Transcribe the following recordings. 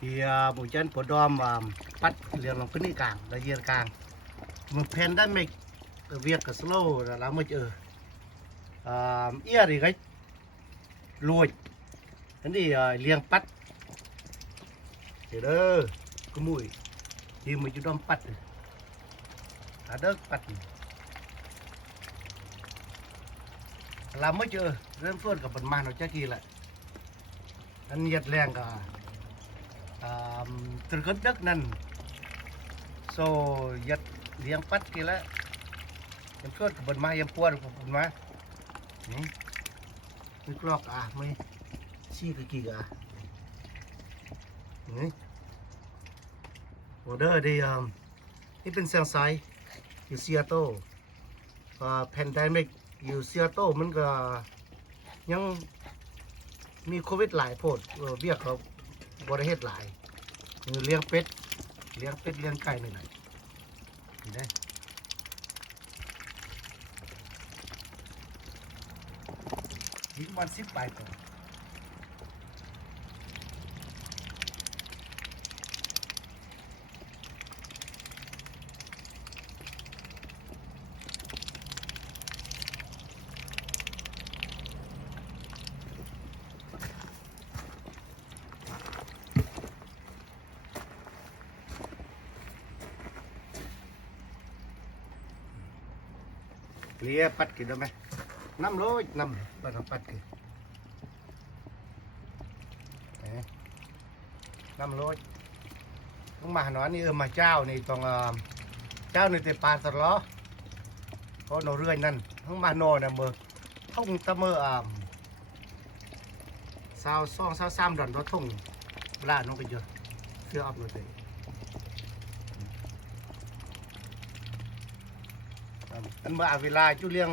thì à, buổi chân của đom và bắt liền lòng cái đi càng là yên càng một pandemic cái việc cái slow là làm mới chờ à ia thì cái lùi cái gì à, liền bắt thì đó cái mùi thì mình chú đom bắt à đất bắt làm mới chờ ริ่มต้นกับมันมาเราจะกี่แหละอันเหยียดแรงกับ um, tergedak nan so yat liang pat kila yang kuat ke ben mah yang puan ke ben mah ni ni klok ah mai si ke ki ah ni order ดี um นี่เป็นเสียงไซอยู่ซีแอตเทิลอ่าแพนดมิกอยู่เซีแอตเทิลมันก็ยังมีโควิดหลายโพดเบียกเขา บริเฮ็ดหลายคือเลี้ยงเป็ด เลี้ยงเป็ดเลี้ยงไก่หน่อยๆเห็นไหมยิงมันสิบใบก่อน ลียปัดกินได้ไหมน้ำโรยน้ำปัดปัดกินน้ำโรยต้องมาหนอนนี่เออมาเจ้านี่ต้องเจ้านี่เตปลาสล้อก็โนเรื่อยนั่นต้องมาโนนะเมื่อท่งตะเมื่ออ่าสาวสองสาวสามดอนรถท่งเวลาน้องไปเยอะเสื้ออัพเลย อันมาเวลาจุเลียง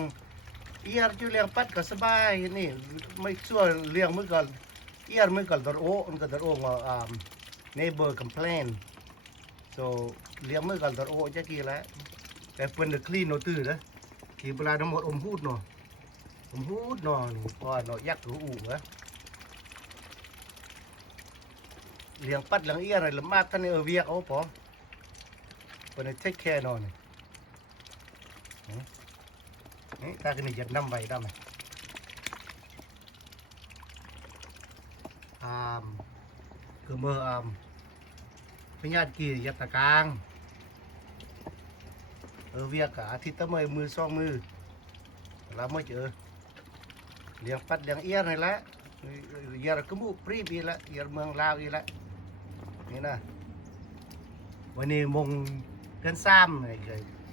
เอียร์จุเลียงปัดก็สบายนี่ไม่ชั่วเลี้ยงมือก่อนเอียร์มือก่อนตรโอมันก็ตรโอว่าอ่า neighbor complain so เลี้ยงมือก่อนตรโอจะกี่แล้วแต่เป็นเดคลีนโนตื้อนะที่เวลาทั้งหมดอมพูดเนาะอมพูดเนาะนี่ก็เนาะยักษ์หูอู่นะเลี้ยงปัดเลี้ยงเอียร์อะไรละมากท่านเออเวียกเอาพอเป็น take care เนาะนี่ Đấy, ta cái này giật năm bảy đâm này à, cứ mơ um, cái nhát kỳ giật tà càng ở việc cả thì tấm mười mưa so mưa là mới chữ liang phát liang ia này lá giờ cứ mũ pri bi lá giờ mương lao đi láนี่นะวันนี้มงเดือนสามไงเคยเปลี่ย